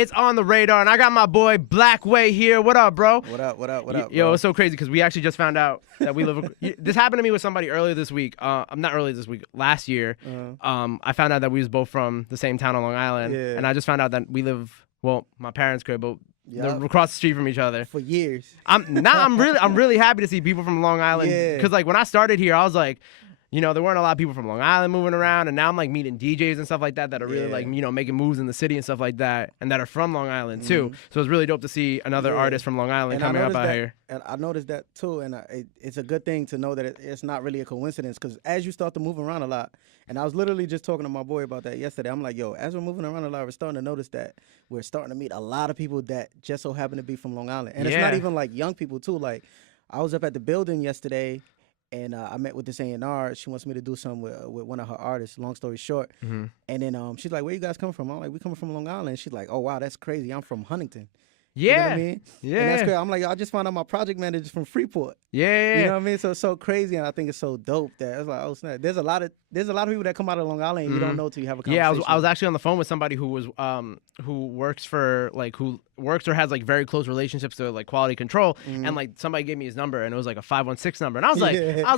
It's on the radar, and I got my boy Blackway here. What up, bro? What up? Yo, Bro? it's so crazy because we actually just found out that we live. This happened to me with somebody earlier this week. Not earlier this week, last year. I found out that we was both from the same town on Long Island, and I just found out that we live. Well, my parents could, but they're across the street from each other For years. I'm really happy to see people from Long Island because like when I started here, I was like. There weren't a lot of people from Long Island moving around, and now I'm like meeting DJs and stuff like that that are really like, making moves in the city and stuff like that, and that are from Long Island too. So it's really dope to see another artist from Long Island coming up out here. And I noticed that too, and it's a good thing to know that it's not really a coincidence, because as you start to move around a lot, and I was literally just talking to my boy about that yesterday. I'm like, yo, as we're moving around a lot, we're starting to notice that we're starting to meet a lot of people that just so happen to be from Long Island, and it's not even like young people too. Like I was up at the building yesterday. And I met with this A&R. She wants me to do something with one of her artists, long story short. And then she's like, where you guys come from? I'm like, we coming from Long Island. She's like, oh, wow, that's crazy. I'm from Huntington. Yeah. You know what I mean? Yeah. And that's great. I'm like, yo, I just found out my project manager's from Freeport. Yeah. You know what I mean? So it's so crazy, and I think it's so dope that it's like, oh, snap. There's a lot of people that come out of Long Island and you don't know till you have a conversation. Yeah, I was actually on the phone with somebody who was who works or has like very close relationships to like quality control, and like somebody gave me his number, and it was like a 516 number, and I was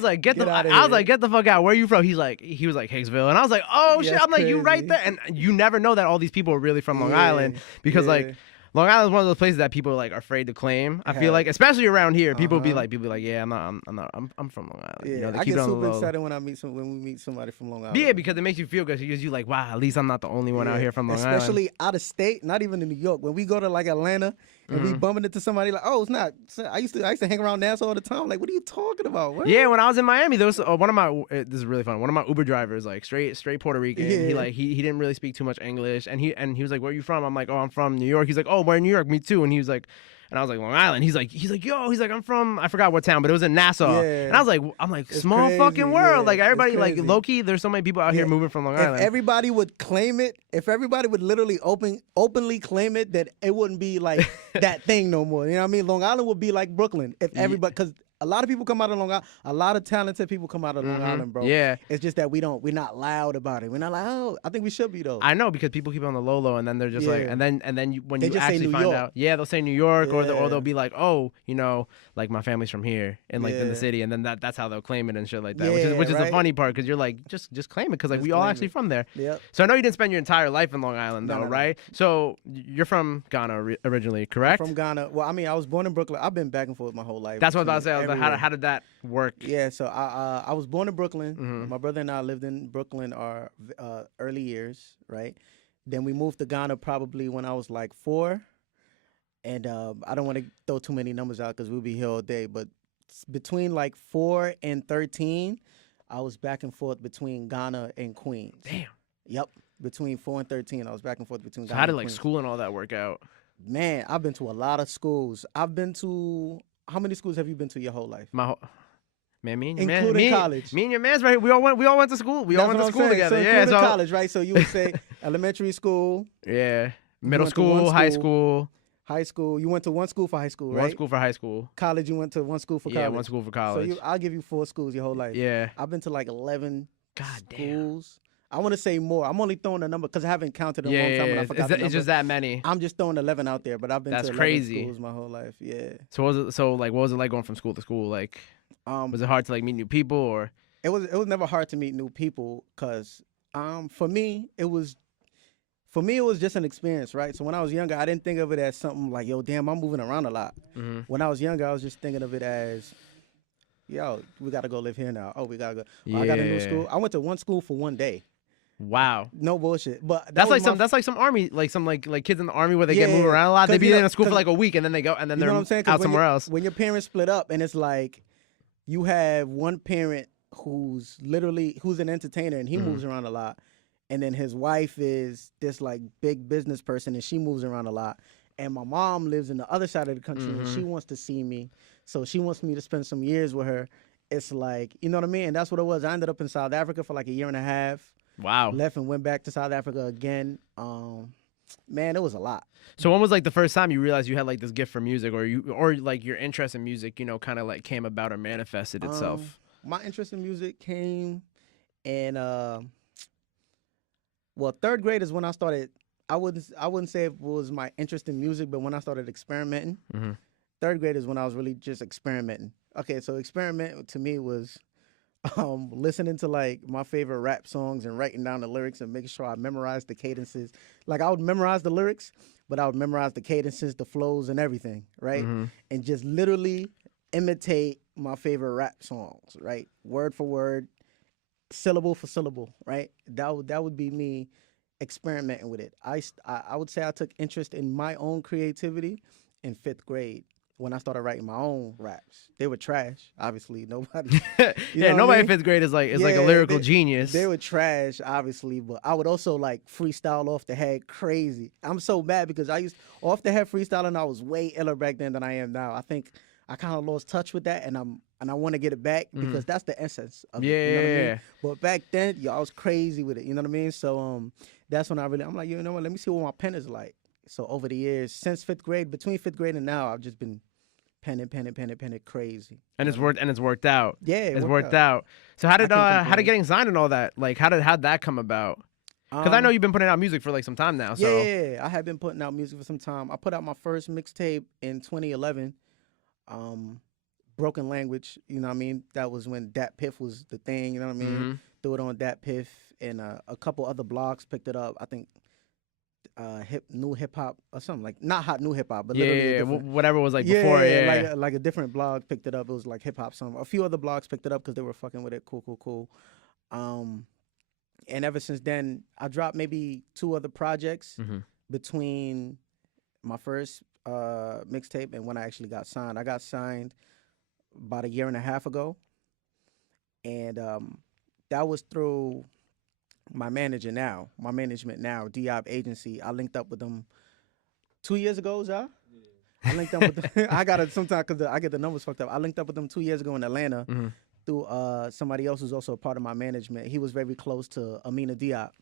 like, get the fuck out. Where are you from? He was like Hicksville, and I was like, oh shit. I'm like, you right there, and you never know that all these people are really from Long Island because like. Long Island is one of those places that people like are afraid to claim. I feel like, especially around here, people be like, yeah, I'm from Long Island. Yeah, I get super excited when we meet somebody from Long Island. Yeah, because it makes you feel good. Because you like, wow, at least I'm not the only one out here from Long Island. Especially out of state, not even in New York. When we go to like Atlanta and we bumping into somebody like, oh, it's not. I used to hang around Nassau all the time. Like, what are you talking about? What? Yeah, when I was in Miami, there was one of my. This is really fun. One of my Uber drivers, like straight Puerto Rican. Yeah. He didn't really speak too much English, and he was like, where are you from? I'm like, oh, I'm from New York. He's like, oh, we're in New York. Me too. And he was like, and I was like, Long Island. He's like, I'm from, I forgot what town, but it was in Nassau. Yeah. And I was like, it's small crazy, fucking world. Like everybody, like low key, there's so many people out here moving from Long Island. If everybody would claim it, if everybody would literally openly claim it, that it wouldn't be like that thing no more. You know what I mean? Long Island would be like Brooklyn if everybody, because a lot of people come out of Long Island. A lot of talented people come out of Long Island, bro. Yeah. It's just that we're not loud about it. We're not like, oh, I think we should be though. I know, because people keep it on the low, and then they're just like, and then when you actually find out, they'll say New York, or they'll be like, oh, like my family's from here, and like in the city, and then that's how they'll claim it and shit like that, which is the funny part, because you're like, just claim it, because like we all actually from there. Yep. So I know you didn't spend your entire life in Long Island though, right? So you're from Ghana originally, correct? I'm from Ghana. Well, I mean, I was born in Brooklyn. I've been back and forth my whole life. That's what I was about to say. How did that work? Yeah, so I was born in Brooklyn. My brother and I lived in Brooklyn our early years, right? Then we moved to Ghana probably when I was like 4. And I don't want to throw too many numbers out because we'll be here all day. But between like 4 and 13, I was back and forth between Ghana and Queens. Damn. Yep. Between 4 and 13, I was back and forth between Ghana and Queens. How did like school and all that work out? Man, I've been to a lot of schools. How many schools have you been to your whole life? Man, me and your including college. Me and your man's right. We all went to school. We all went to school together. So college, right? So you would say elementary school. Yeah. Middle school, high school. High school. You went to one school for high school, right? One school for high school. College, you went to one school for college. Yeah, one school for college. So I'll give you 4 schools your whole life. Yeah. I've been to like 11 schools. Damn. I want to say more. I'm only throwing a number because I haven't counted in a long time. And I forgot the number. It's just that many. I'm just throwing 11 out there, but I've been to 11 schools my whole life. Yeah. So what was it like going from school to school? Like, was it hard to like meet new people, or? It was never hard to meet new people because for me it was just an experience, right? So when I was younger, I didn't think of it as something like, yo, damn, I'm moving around a lot. When I was younger, I was just thinking of it as, yo, we got to go live here now. Oh, we got to go. Oh, I got a new school. I went to one school for one day. Wow. No bullshit. But that's like some army, like some like kids in the army where they get moved around a lot. They be in a school for like a week and then they go and then they're out somewhere else. When your parents split up and it's like you have one parent who's an entertainer and he moves around a lot, and then his wife is this like big business person and she moves around a lot, and my mom lives in the other side of the country and she wants to see me, so she wants me to spend some years with her. It's like, you know what I mean? And that's what it was. I ended up in South Africa for like a year and a half. Wow. Left and went back to South Africa again. Man, it was a lot. So when was like the first time you realized you had like this gift for music, or like your interest in music, kind of like came about or manifested itself? My interest in music came in 3rd grade is when I I wouldn't say it was my interest in music, but when I started experimenting, third grade is when I was really just experimenting. Okay, so experiment to me was listening to like my favorite rap songs and writing down the lyrics and making sure I memorized the cadences. Like I would memorize the lyrics, but I would memorize the cadences, the flows, and everything, right? And just literally imitate my favorite rap songs, right? Word for word, syllable for syllable, right? That would be me experimenting with it. I would say I took interest in my own creativity in fifth grade when I started writing my own raps. They were trash, obviously. Nobody, nobody in fifth grade is like a lyrical genius. They were trash, obviously, but I would also like freestyle off the head crazy. I'm so mad because I used off the head freestyling. I was way iller back then than I am now. I think I kind of lost touch with that, and I want to get it back because that's the essence of it. You know what I mean? But back then, I was crazy with it. You know what I mean? So that's when I'm like, you know what? Let me see what my pen is like. So over the years, since fifth grade, between fifth grade and now, I've just been penning crazy. And it's worked out. Yeah, it's worked out. So how did getting signed and all that? Like how'd that come about? Because I know you've been putting out music for like some time now. So yeah, I have been putting out music for some time. I put out my first mixtape in 2011. Broken Language, you know what I mean? That was when Dat Piff was the thing, you know what I mean? Threw it on Dat Piff, and a couple other blogs picked it up. I think new hip hop or something, like not hot new hip hop, but whatever was like before. Like a different blog picked it up. It was like hip hop something. A few other blogs picked it up because they were fucking with it. Cool. And ever since then, I dropped maybe 2 other projects between my first mixtape and when I actually got signed. I got signed about 1.5 years ago, and that was through my management now, Diop Agency. I linked up with them 2 years ago, Zah? I linked up with them. I got it sometimes because I get the numbers fucked up. I linked up with them 2 years ago in Atlanta through somebody else who's also a part of my management. He was very close to Amina Diop.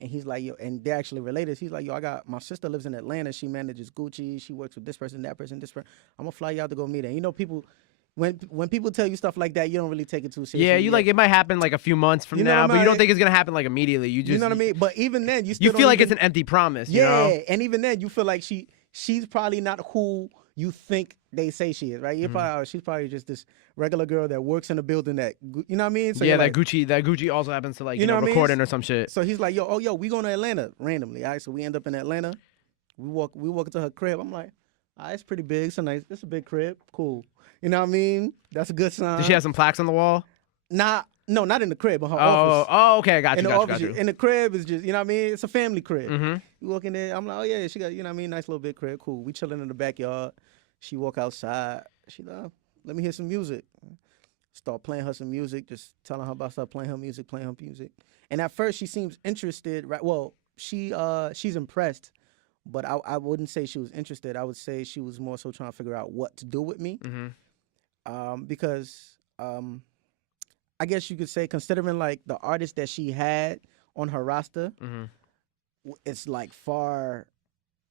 And he's like, yo, and they're actually related. He's like, yo, my sister lives in Atlanta. She manages Gucci. She works with this person, that person, this person. I'm going to fly you out to go meet her. And you know, people, when people tell you stuff like that, you don't really take it too seriously. Yeah, you like, it might happen like a few months from now, but you don't think it's going to happen like immediately. You know what I mean? But even then, you still feel like it's an empty promise, you know? And even then, you feel like she's probably not who you think they say she is, right? She's probably just this regular girl that works in a building that, you know what I mean? So that Gucci also happens to like, recording or some shit. So he's like, yo, we going to Atlanta randomly, all right? So we end up in Atlanta. We walk into her crib. I'm like, it's pretty big. It's a big crib. Cool. You know what I mean? That's a good sign. Does she have some plaques on the wall? No, not in the crib, in her office. Oh, okay, I got you. In the crib is just, you know what I mean? It's a family crib. You walk in there, I'm like, oh yeah, she got, you know what I mean? Nice little big crib, cool. We chilling in the backyard. She walk outside. She like, let me hear some music. Start playing her some music, just telling her about start playing her music. And at first she seems interested, right? Well, she's impressed, but I wouldn't say she was interested. I would say she was more so trying to figure out what to do with me. Because I guess you could say, considering like the artist that she had on her roster, it's like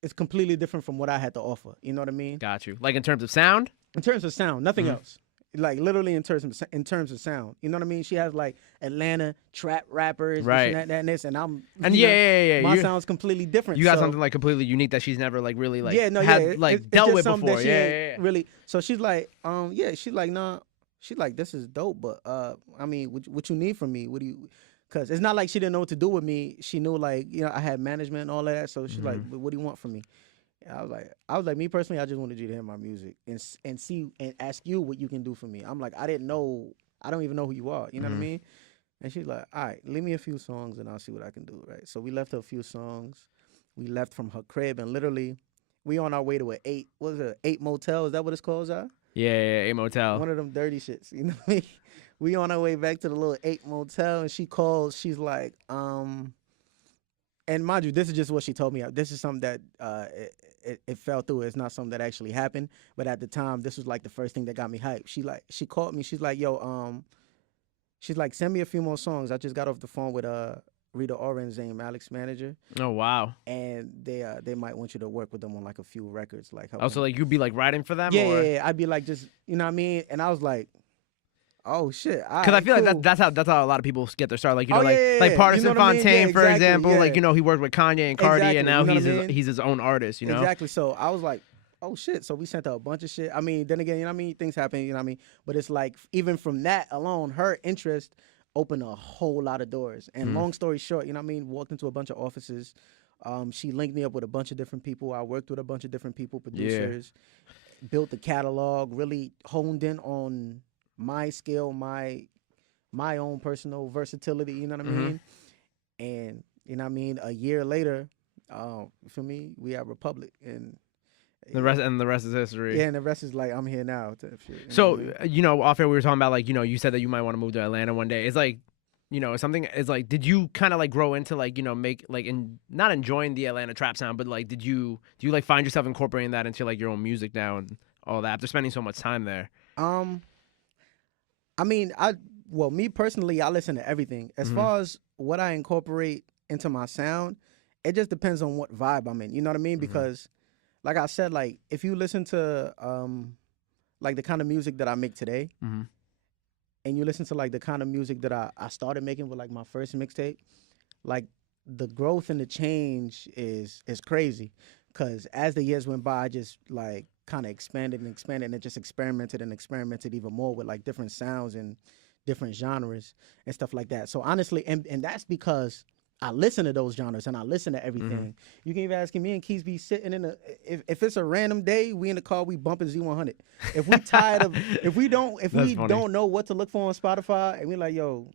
it's completely different from what I had to offer. You know what I mean? Got you. Like in terms of sound? In terms of sound, nothing else. Like literally in terms of sound. You know what I mean? She has like Atlanta trap rappers, right? This and this, and my sound's completely different. You got something like completely unique that she's never like really like dealt with before. Really. So she's like, she's like, nah. She's like, this is dope, but I mean, what you need from me? What do you? Because it's not like she didn't know what to do with me. She knew like, I had management and all of that. So she's like, but what do you want from me? And I was like, me personally, I just wanted you to hear my music and see and ask you what you can do for me. I'm like, I don't even know who you are. You know what I mean? And she's like, all right, leave me a few songs and I'll see what I can do, right? So we left her a few songs. We left from her crib and literally we on our way to an 8 motel. Is that what it's called, Zah? Yeah, 8 motel. One of them dirty shits, you know what I mean? We on our way back to the little 8 motel and she calls, she's like, and mind you, this is just what she told me. This is something that it fell through. It's not something that actually happened. But at the time, this was like the first thing that got me hyped. She called me. She's like, yo, she's like, send me a few more songs. I just got off the phone with Rita Oren's Alex manager. Oh wow. And they might want you to work with them on like a few records. Like so like you'd be like writing for them? Yeah, I'd be like just, you know what I mean? And I was like, Oh shit! Because I feel cool. like that's how a lot of people get their start. Like yeah, Partisan you know what I mean? Fontaine, Yeah, for exactly, example. yeah. Like he worked with Kanye and Cardi, Exactly, and now you know he's what I mean? he's his own artist. You know Exactly. So I was like, oh shit. So we sent her a bunch of shit. I mean, then again, you know what I mean? Things happen. You know what I mean? But it's like even from that alone, her interest opened a whole lot of doors. And long story short, you know what I mean? Walked into a bunch of offices. She linked me up with a bunch of different people. I worked with a bunch of different people, producers. Built the catalog. Really honed in on my skill, my own personal versatility, you know what I mean? And, you know what I mean? A year later, for me, we at Republic. And the rest is history. Yeah, and the rest is like, I'm here now. So, off air we were talking about, like, you said that you might want to move to Atlanta one day. It's like, did you kind of like grow into like, make like, not enjoying the Atlanta trap sound, but like, do you like find yourself incorporating that into like your own music now and all that after spending so much time there? I mean, me personally, I listen to everything. As far as what I incorporate into my sound, it just depends on what vibe I'm in. You know what I mean? Because, like I said, like if you listen to like the kind of music that I make today, and you listen to like the kind of music that I started making with like my first mixtape, like the growth and the change is crazy. Because as the years went by, I just like kind of expanded and just experimented even more with like different sounds and different genres and stuff like that. So honestly, and that's because I listen to those genres and I listen to everything. You can even ask me and Keys be sitting in if it's a random day, we in the car, we bumping Z100. If we tired of, if we don't know what to look for on Spotify, and we like, yo,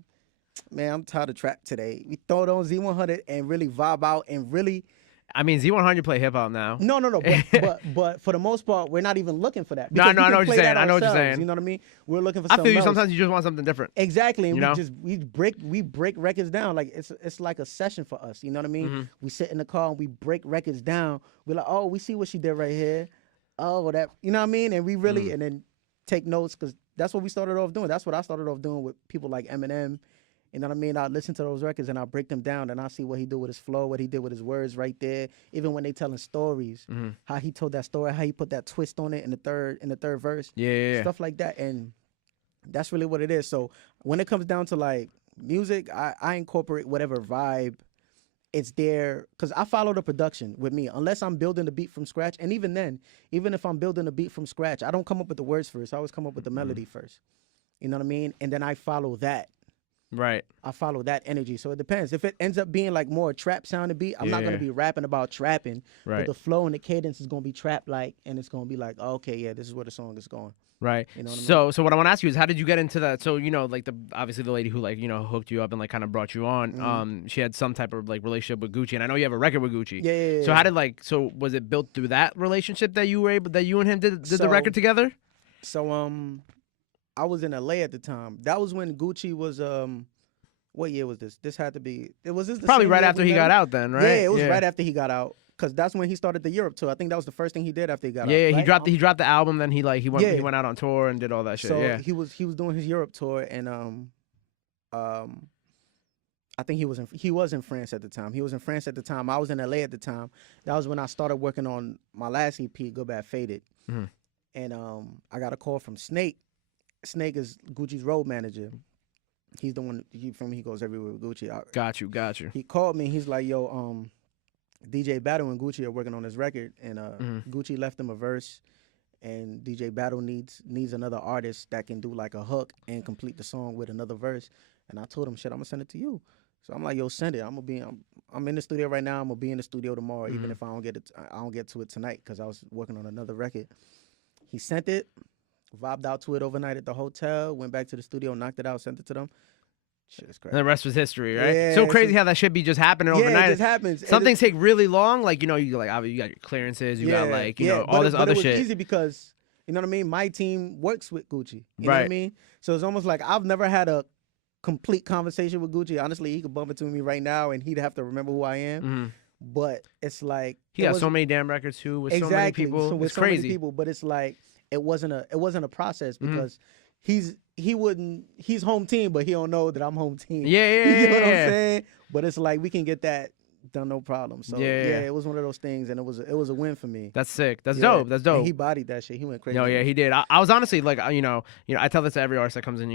man, I'm tired of trap today. We throw it on Z100 and really vibe out and really. I mean, Z100 play hip hop now. No. But for the most part, we're not even looking for that. No, I know what you're saying. I know what you're saying. You know what I mean? We're looking for. I feel you. Sometimes you just want something different. Exactly, and we break records down. Like it's like a session for us. You know what I mean? We sit in the car and we break records down. We're like, oh, we see what she did right here. Oh, that. You know what I mean? And we really and then take notes because that's what we started off doing. That's what I started off doing with people like Eminem. You know what I mean? I listen to those records and I break them down and I see what he do with his flow, what he did with his words right there. Even when they telling stories, how he told that story, how he put that twist on it in the third verse, stuff like that. And that's really what it is. So when it comes down to like music, I incorporate whatever vibe it's there because I follow the production with me. Unless I'm building the beat from scratch, and even then, even if I'm building the beat from scratch, I don't come up with the words first. I always come up with the melody first. You know what I mean? And then I follow that. Right. I follow that energy. So it depends. If it ends up being like more a trap sounding beat, I'm not going to be rapping about trapping. Right. But the flow and the cadence is going to be trap like, and it's going to be like, oh, okay, yeah, this is where the song is going. Right. You know what I mean? So what I want to ask you is, how did you get into that? So, like obviously the lady who like, hooked you up and like kind of brought you on, she had some type of like relationship with Gucci, and I know you have a record with Gucci. Yeah. So how did was it built through that relationship that you and him did the record together? So I was in LA at the time. That was when Gucci was what year was this? This had to be. Was this probably right after he got out then, right? Yeah, it was right after he got out. Because that's when he started the Europe tour. I think that was the first thing he did after he got out. Yeah, right? he dropped the album, then he went out on tour and did all that shit. So he was doing his Europe tour, and I think he was in France at the time. He was in France at the time. I was in LA at the time. That was when I started working on my last EP, Good.Bad.Faded. And I got a call from Snake. Snake is Gucci's road manager. He's the one he goes everywhere with Gucci. Got you. He called me. He's like, yo, DJ Battle and Gucci are working on this record, and Gucci left him a verse, and DJ Battle needs another artist that can do like a hook and complete the song with another verse. And I told him, shit, I'm gonna send it to you. So I'm like, yo, send it. I'm in the studio right now. I'm gonna be in the studio tomorrow, even if I don't get to it tonight because I was working on another record. He sent it. Vibed out to it overnight at the hotel, went back to the studio, knocked it out, sent it to them. Shit is crazy. And the rest was history, right? Yeah, so crazy how that shit be just happening overnight. Yeah, it just happens. Some things take really long. Like, you got your clearances, you got like, all this other shit. It was easy because, you know what I mean? My team works with Gucci. You know what I mean? So it's almost like I've never had a complete conversation with Gucci. Honestly, he could bump into me right now and he'd have to remember who I am. But it's like... He got so many damn records too with so many people. So with it's so crazy. Many people, but it's like... It wasn't a process because he's home team, but he don't know that I'm home team. Yeah. You know what I'm saying? But it's like we can get that done no problem. So Yeah. it was one of those things, and it was a win for me. That's sick. That's dope. That's dope. And he bodied that shit. He went crazy. No, yeah, he did. I was honestly like, I tell this to every artist that comes in.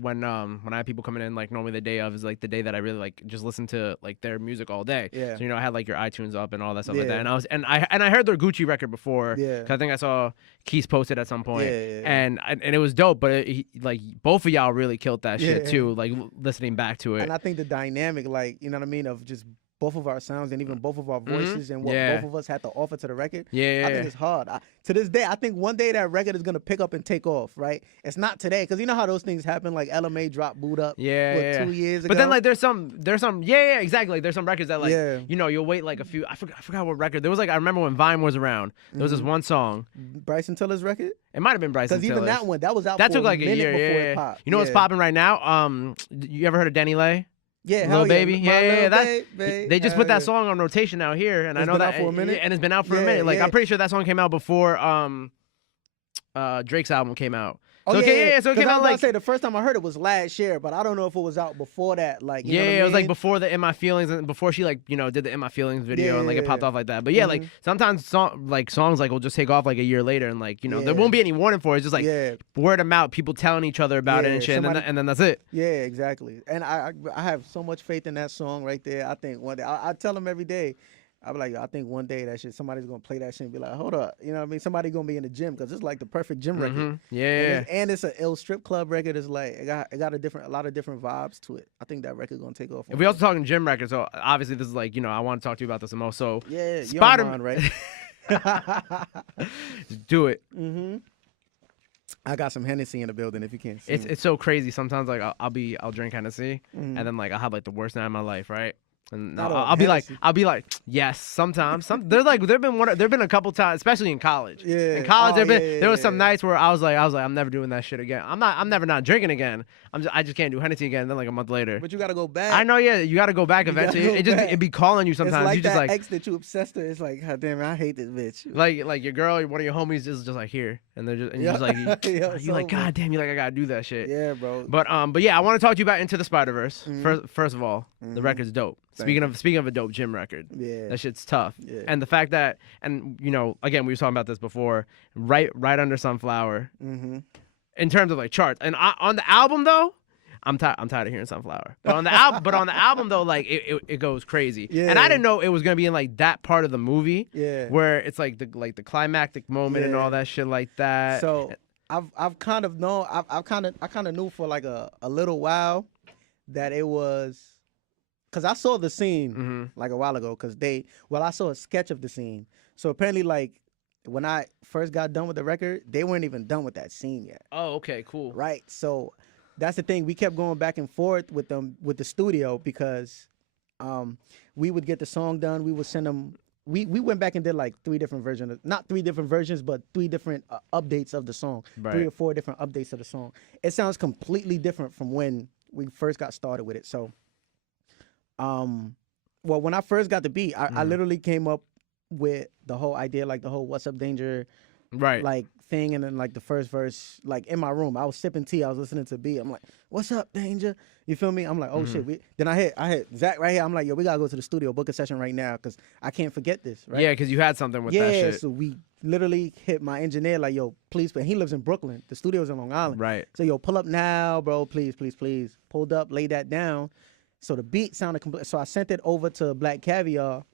When I have people coming in, like normally the day of is like the day that I really like just listen to like their music all day. Yeah. So I had like your iTunes up and all that stuff like that. And I heard their Gucci record before. Yeah. 'Cause I think I saw Keith posted at some point. Yeah. And it was dope. But like both of y'all really killed that shit too. Like listening back to it. And I think the dynamic, like you know what I mean, of just both of our sounds and even both of our voices and what both of us had to offer to the record. I think it's hard. To this day, I think one day that record is gonna pick up and take off. Right? It's not today, because you know how those things happen. Like LMA dropped Boot Up. 2 years ago. But then like there's some exactly. Like, there's some records that like you'll wait like a few. I forgot what record. There was like I remember when Vine was around. There was this one song. Bryson Tiller's record. It might have been Bryson Tiller's. Because even that one, that was out. That for took like a year. before it popped. You know what's popping right now? You ever heard of Danny Lay? Yeah, Little Baby. Baby. They just put that song on rotation out here, and I know that for a minute. and it's been out for a minute. Like I'm pretty sure that song came out before Drake's album came out. So so it came out like. I say the first time I heard it was last year, but I don't know if it was out before that. Like you know what I mean? It was like before the In My Feelings and before she like did the In My Feelings video and like it popped off like that. But like sometimes songs like will just take off like a year later and like there won't be any warning for it. It's just like word of mouth, people telling each other about it and shit, and then that's it. Yeah, exactly. And I have so much faith in that song right there. I think one day I tell them every day. I be like, I think one day that shit, somebody's gonna play that shit and be like, hold up, you know what I mean? Somebody gonna be in the gym because it's like the perfect gym record. Yeah. And it's an ill strip club record. It's like it got a lot of different vibes to it. I think that record gonna take off. If we also talking gym records, so obviously this is like I want to talk to you about this the most. So Spiderman, right? Do it. I got some Hennessy in the building. If you can't see, it's so crazy. Sometimes like I'll drink Hennessy and then like I'll have like the worst night of my life, right? And I'll be like, yes. Sometimes, there've been a couple times, especially in college. Yeah. In college, there was some nights where I was like, I'm never doing that shit again. I'm never not drinking again. I just can't do Hennessy again. And then like a month later. But you gotta go back. I know, yeah. You gotta go back eventually. It be calling you sometimes. It's like you just that ex that you obsessed with. It's like, God damn it, I hate this bitch. Like your girl, one of your homies is just like here, and they're just and you're just like you're like, God damn, you like I gotta do that shit. Yeah, bro. But yeah, I want to talk to you about Into the Spiderverse. First of all, the record's dope. Speaking of a dope gym record, that shit's tough. Yeah. And the fact that, and again, we were talking about this before, right under Sunflower, in terms of like charts, and on the album though, I'm tired of hearing Sunflower. But on the album though, like it goes crazy. Yeah. And I didn't know it was gonna be in like that part of the movie, where it's like the climactic moment and all that shit like that. So I've kind of known, I kind of knew for like a little while that it was. Because I saw the scene like a while ago, because I saw a sketch of the scene. So apparently, like, when I first got done with the record, they weren't even done with that scene yet. Oh, okay, cool. Right. So that's the thing. We kept going back and forth with them, with the studio, because we would get the song done. We would send them. We went back and did like 3 different versions. Not 3 different versions, but 3 different updates of the song. Right. 3 or 4 different updates of the song. It sounds completely different from when we first got started with it. So. Well, when I first got the beat, I literally came up with the whole idea, like the whole "What's Up, Danger," like thing, and then like the first verse, like in my room, I was sipping tea, I was listening to the beat. I'm like, "What's up, Danger?" You feel me? I'm like, "Oh shit!" Then I hit Zach right here. I'm like, "Yo, we gotta go to the studio, book a session right now, because I can't forget this." Right? Yeah, because you had something with that shit. Yeah, so we literally hit my engineer like, "Yo, please," but he lives in Brooklyn. The studio's in Long Island. Right. So yo, pull up now, bro. Please, please, please. Pulled up, laid that down. So the beat sounded complete. So I sent it over to Black Caviar,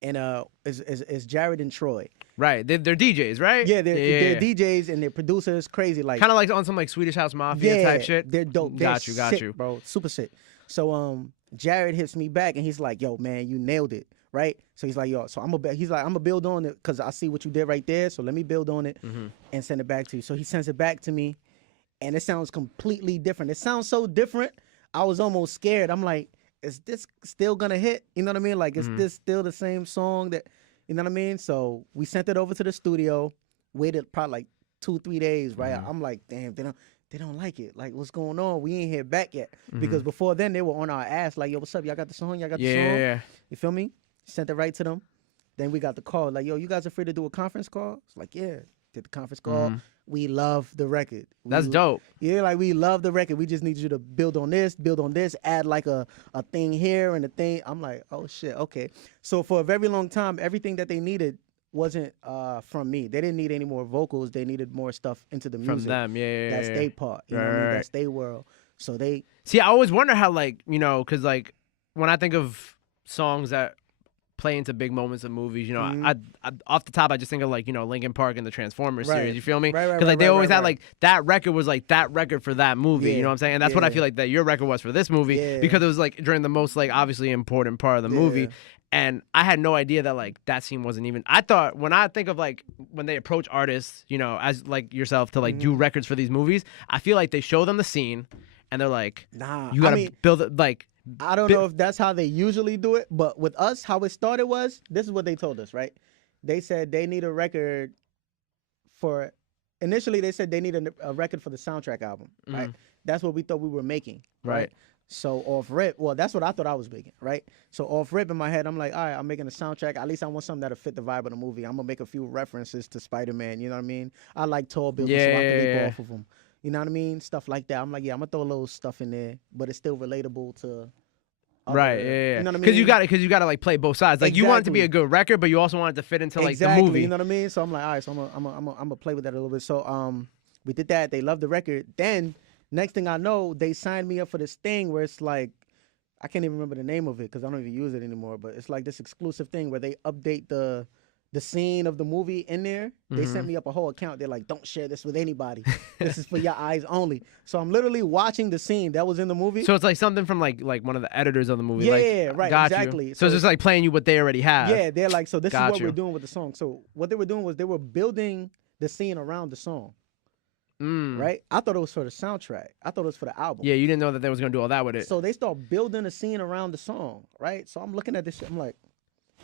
and it's Jared and Troy. Right, they're DJs, right? Yeah, they're DJs and they're producers. Crazy, like kind of like on some like Swedish House Mafia type shit. They're dope. Got sick, you, bro. Super sick. So Jared hits me back and he's like, "Yo, man, you nailed it." Right? So he's like, "Yo," so I'm gonna build on it because I see what you did right there. So let me build on it and send it back to you. So he sends it back to me, and it sounds completely different. It sounds so different. I was almost scared. I'm like, is this still gonna hit? You know what I mean? Like, is this still the same song that, you know what I mean? So we sent it over to the studio, waited probably like 2-3 days, right? I'm like, damn, they don't like it. Like, what's going on? We ain't hear back yet. Because before then, they were on our ass, like, "Yo, what's up? Y'all got the song? Y'all got the song?" Yeah. You feel me? Sent it right to them. Then we got the call, like, "Yo, you guys are free to do a conference call?" It's like, yeah. Did the conference call. we love the record. That's dope. Yeah, like we love the record. We just need you to build on this, add like a thing here and a thing. I'm like, oh shit, okay. So for a very long time, everything that they needed wasn't from me. They didn't need any more vocals. They needed more stuff into the music. From them, yeah. That's their part. You know what I mean? That's their world. So they see. I always wonder how, like, you know, because like when I think of songs that play into big moments of movies, you know, I off the top I just think of like, you know, Linkin Park and the Transformers series. You feel me? Because like they always had like that record was like that record for that movie. You know what I'm saying? And that's what I feel like that your record was for this movie because it was like during the most like obviously important part of the movie. And I had no idea that like that scene wasn't even. I thought when I think of like when they approach artists, you know, as like yourself to like do records for these movies, I feel like they show them the scene and they're like, nah, you gotta build it like. I don't know if that's how they usually do it, but with us, how it started was, this is what they told us, right? They said they need a record for, initially they said they need a record for the soundtrack album, right? That's what we thought we were making, right? So off rip, well, that's what I thought I was making, right? So off rip in my head, I'm like, all right, I'm making a soundtrack. At least I want something that'll fit the vibe of the movie. I'm gonna make a few references to Spider-Man, you know what I mean? I like tall buildings, so I can leap off of them. You know what I mean? Stuff like that. I'm like, yeah, I'm gonna throw a little stuff in there, but it's still relatable to right, yeah. You know what I mean? Because you gotta like play both sides. Like you want it to be a good record, but you also want it to fit into like the movie. You know what I mean? So I'm like, all right, so I'm gonna play with that a little bit. So we did that. They loved the record. Then next thing I know, they signed me up for this thing where it's like, I can't even remember the name of it because I don't even use it anymore. But it's like this exclusive thing where they update the scene of the movie in there. They sent me up a whole account. They're like, don't share this with anybody. This is for your eyes only. So I'm literally watching the scene that was in the movie. So it's like something from like one of the editors of the movie. Yeah, like, right, exactly. So it's just like playing you what they already have. Yeah, they're like, so this is what we're doing with the song. So what they were doing was they were building the scene around the song. Right? I thought it was for the soundtrack. I thought it was for the album. Yeah, you didn't know that they was going to do all that with it. So they start building a scene around the song, right? So I'm looking at this shit. I'm like,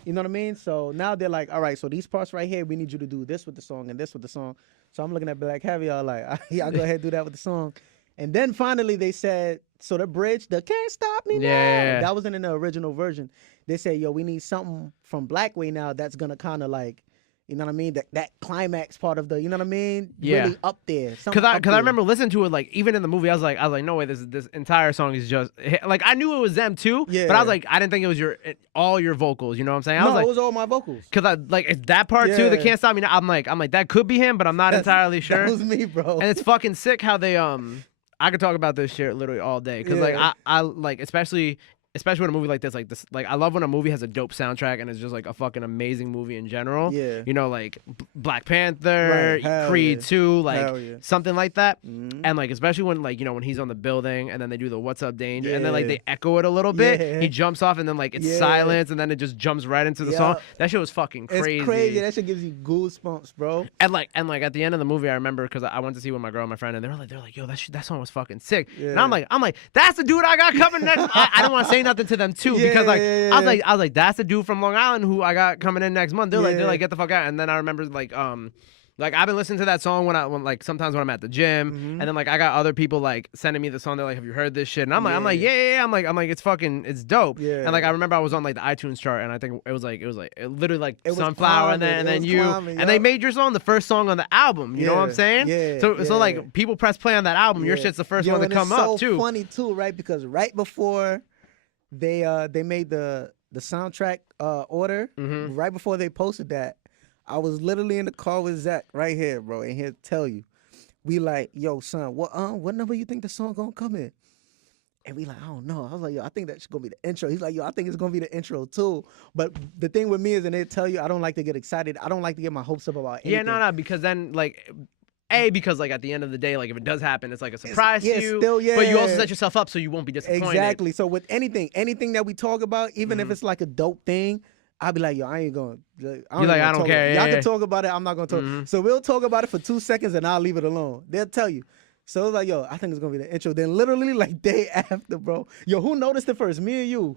you know what I mean? So now they're like, all right, so these parts right here, we need you to do this with the song and this with the song. So I'm looking at Black Caviar like, yeah, I'll go ahead and do that with the song. And then finally they said, so the bridge, the Can't Stop Me Now, that wasn't in the original version. They said, yo, we need something from Blackway now that's going to kind of like, you know what I mean? That climax part of the, you know what I mean? Really up there. Because I remember listening to it, like, even in the movie, I was like, no way, this entire song is just, like, I knew it was them too, but I was like, I didn't think it was all your vocals, you know what I'm saying? I was like, it was all my vocals. Because I, like, that part too, the Can't Stop Me Now, I'm like, that could be him, but I'm not entirely sure. That was me, bro. And it's fucking sick how they, I could talk about this shit literally all day. Because, like, I like, especially with a movie like this, like I love when a movie has a dope soundtrack and it's just like a fucking amazing movie in general. Yeah. You know, like Black Panther, Creed 2, like something like that. And like especially when like, you know, when he's on the building and then they do the What's Up Danger and then like they echo it a little bit. He jumps off and then like it's silence and then it just jumps right into the song. That shit was fucking crazy. It's crazy. That shit gives you goosebumps, bro. And like at the end of the movie, I remember because I went to see with my girl and my friend and they're like, yo, that song was fucking sick. And I'm like, that's the dude I got coming next. I didn't want to say nothing to them too because like I was like that's the dude from Long Island who I got coming in next month. They're like get the fuck out. And then I remember like I've been listening to that song when like sometimes when I'm at the gym, and then like I got other people like sending me the song. They're like, "Have you heard this shit?" And I'm like, yeah. I'm like, it's dope. And like I remember I was on like the iTunes chart, and I think it literally like Sunflower, and then you, and they made your song the first song on the album. You know what I'm saying? So like people press play on that album. Your shit's the first one to come up too. It's so funny too, right? Because right before they made the soundtrack order, right before they posted that. I was literally in the car with Zach right here, bro, and he'll tell you. We like, yo, son, what number you think the song gonna come in? And we like, I don't know. I was like, yo, I think that's gonna be the intro. He's like, yo, I think it's gonna be the intro too. But the thing with me is, and they tell you, I don't like to get excited. I don't like to get my hopes up about anything. Yeah, no, because then like. Because like at the end of the day, like if it does happen, it's like a surprise to you. But you also set yourself up so you won't be disappointed. Exactly. So with anything that we talk about, even if it's like a dope thing, I'll be like, yo, I ain't going. I don't care. Y'all can talk about it. I'm not gonna talk. So we'll talk about it for 2 seconds and I'll leave it alone. They'll tell you. So it's like, yo, I think it's gonna be the intro. Then literally like day after, bro. Yo, who noticed it first? Me or you?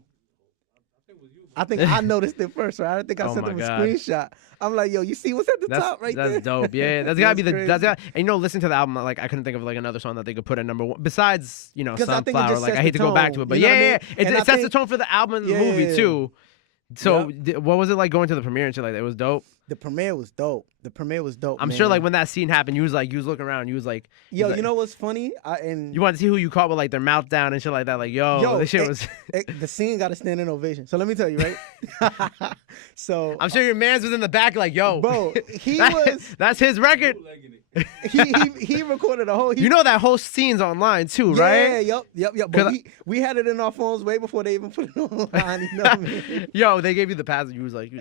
I think I noticed it first, right? I think I sent them a screenshot. I'm like, yo, you see what's at the top right there? That's dope. Yeah, that's gotta be and you know, listen to the album. Like, I couldn't think of like another song that they could put at number one besides, you know, Sunflower. Like, I hate to go back to it, but it sets the tone for the album and the movie too. So, what was it like going to the premiere and shit like that? It was dope. The premiere was dope. I'm man. sure like when that scene happened, you was looking around, you was like, yo, you know what's funny? You want to see who you caught with like their mouth down and shit like that. Like, yo this shit was. The scene got a standing ovation. So let me tell you, right? So I'm sure your man's was in the back, like, yo, bro, that's his record. he recorded a whole. You know that whole scene's online too, right? Yeah, yep. But we had it in our phones way before they even put it online. You know what I mean? Yo, they gave you the password. You was like.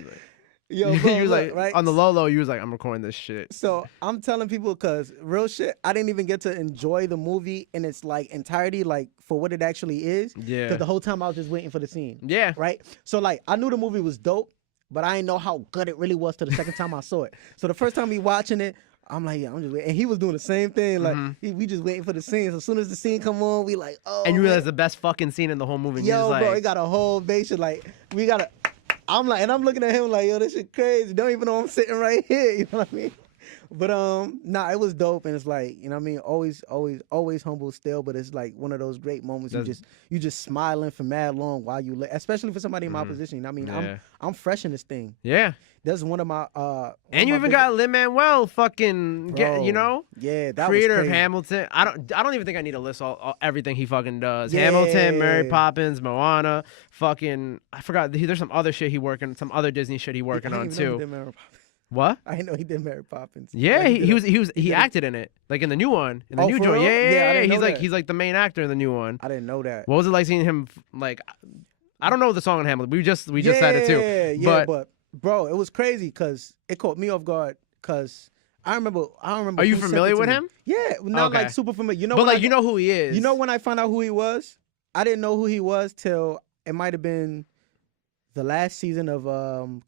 Yo, bro, you was like, right? On the low, you was like, I'm recording this shit. So I'm telling people, because real shit, I didn't even get to enjoy the movie in its like entirety, like for what it actually is. Yeah. Because the whole time I was just waiting for the scene. Yeah. Right. So like I knew the movie was dope, but I didn't know how good it really was till the second time I saw it. So the first time we watching it, I'm like, yeah, I'm just waiting. And he was doing the same thing. Like we just waiting for the scene. So as soon as the scene come on, we like, oh. And you realize the best fucking scene in the whole movie. Yo, bro, it got a whole ovation. Like we gotta. I'm like, and I'm looking at him like, yo, this shit crazy. Don't even know I'm sitting right here. You know what I mean? But nah, it was dope, and it's like, you know what I mean? Always humble still, but it's like one of those great moments. You just smiling for mad long while you, especially for somebody in my position. You know what I mean? I'm fresh in this thing. Yeah. That's one of my and you even got Lin-Manuel fucking you know? Yeah, that creator was of Hamilton. I don't even think I need to list all everything he fucking does. Yeah. Hamilton, Mary Poppins, Moana, fucking I forgot there's some other shit some other Disney shit he working on too. What? I didn't know he did Mary Poppins. Yeah, like he acted in it, like in the new one, in the new joint. Yeah. He's like the main actor in the new one. I didn't know that. What was it like seeing him? Like, I don't know the song in Hamilton. We just said it too. Yeah, but bro, it was crazy because it caught me off guard. Because I remember. Are you familiar with him? Yeah, not like super familiar. You know, but like you know who he is. You know when I found out who he was? I didn't know who he was till it might have been the last season of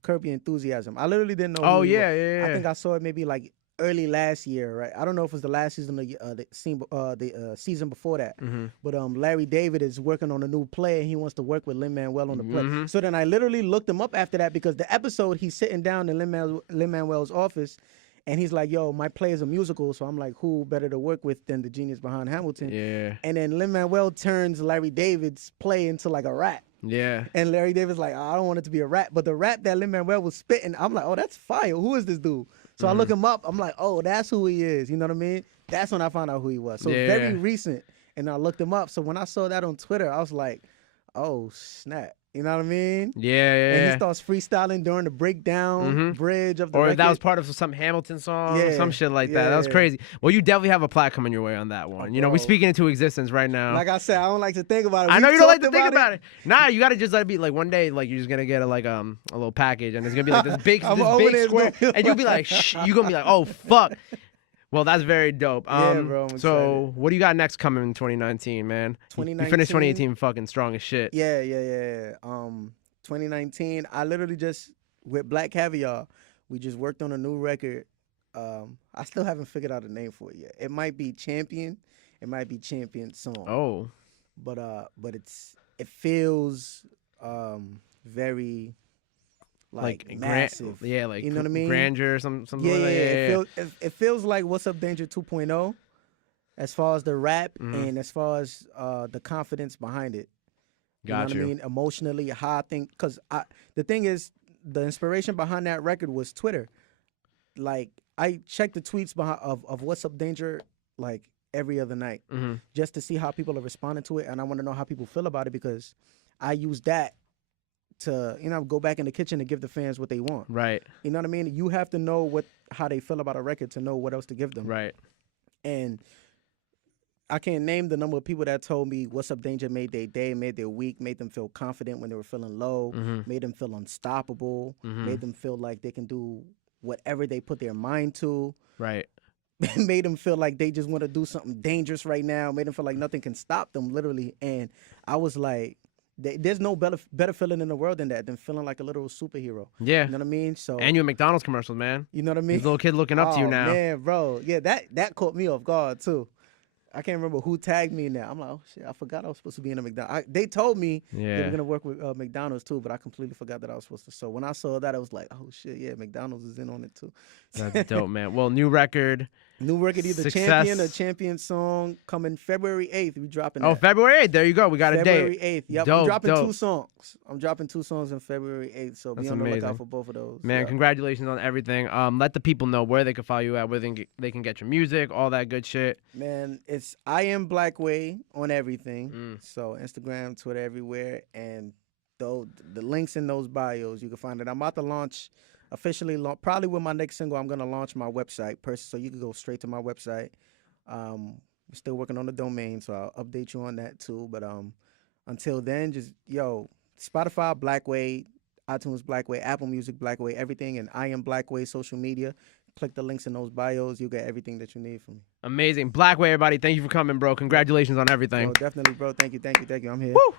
Curb Your Enthusiasm. I literally didn't know. Oh yeah. I think I saw it maybe like early last year, right? I don't know if it was the last season of the season before that. But Larry David is working on a new play, and he wants to work with Lin-Manuel on the play. So then I literally looked him up after that, because the episode he's sitting down in Lin-Manuel's office, and he's like, yo, my play is a musical, so I'm like, who better to work with than the genius behind Hamilton? Yeah. And then Lin-Manuel turns Larry David's play into like a rap. Yeah. And Larry David's like, I don't want it to be a rap. But the rap that Lin-Manuel was spitting, I'm like, oh, that's fire. Who is this dude? So I look him up. I'm like, oh, that's who he is. You know what I mean? That's when I found out who he was. So very recent. And I looked him up. So when I saw that on Twitter, I was like, oh, snap. You know what I mean? Yeah. And he starts freestyling during the breakdown bridge of the record. That was part of some Hamilton song, some shit like that. That was crazy. Well, you definitely have a plaque coming your way on that one. You know, we're speaking into existence right now. Like I said, I don't like to think about it. I know you don't like to think about it. Nah, you gotta just let it be like one day, like you're just gonna get a little package, and it's gonna be like this big square, and you'll be like, you're gonna be like, oh fuck. Well, that's very dope. Yeah, bro. So, what do you got next coming in 2019, man? 2019. You finished 2018 fucking strong as shit. Yeah. 2019, I literally just, with Black Caviar, we just worked on a new record. I still haven't figured out a name for it yet. It might be Champion. It might be Champion Song. Oh. But it feels very like massive. Like you know what I mean? Grandeur or something yeah, like that. Yeah. It feels like What's Up Danger 2.0 as far as the rap and as far as the confidence behind it. You know what I mean? Emotionally, how I think, because the thing is, the inspiration behind that record was Twitter. Like, I check the tweets of What's Up Danger like every other night just to see how people are responding to it, and I want to know how people feel about it, because I use that to, you know, go back in the kitchen and give the fans what they want. Right. You know what I mean? You have to know how they feel about a record to know what else to give them. Right. And I can't name the number of people that told me What's Up Danger made their day, made their week, made them feel confident when they were feeling low, made them feel unstoppable, made them feel like they can do whatever they put their mind to. Right. Made them feel like they just want to do something dangerous right now, made them feel like nothing can stop them, literally. And I was like, there's no better feeling in the world than that, than feeling like a literal superhero. Yeah. You know what I mean? So. And you in McDonald's commercials, man. You know what I mean? This little kid looking up to you now. Man, bro. Yeah, that caught me off guard, too. I can't remember who tagged me in that. I'm like, oh, shit, I forgot I was supposed to be in a McDonald's. They told me they were going to work with McDonald's, too, but I completely forgot that I was supposed to. So when I saw that, I was like, oh, shit, yeah, McDonald's is in on it, too. That's dope, man. Well, new record. New record, either Success. Champion or Champion Song, coming February 8th. We dropping that. Oh, February 8th. There you go. We got a February date. 8th. Yep, Dope, I'm dropping dope. 2 songs. I'm dropping 2 songs on February 8th, so be That's on the amazing. lookout for both of those. Man, Yep. congratulations on everything. Let the people know where they can follow you at, where they can get your music, all that good shit. Man, it's I am Blackway on everything. So Instagram, Twitter, everywhere, and the links in those bios, you can find it. I'm about to launch officially, probably with my next single. I'm gonna launch my website, so you can go straight to my website. We're still working on the domain, so I'll update you on that too. But until then, just Spotify Blackway, iTunes Blackway, Apple Music Blackway, everything, and I am Blackway social media. Click the links in those bios. You'll get everything that you need from me. Amazing. Blackway, everybody. Thank you for coming, bro. Congratulations on everything. Definitely, bro. Thank you. I'm here. Woo!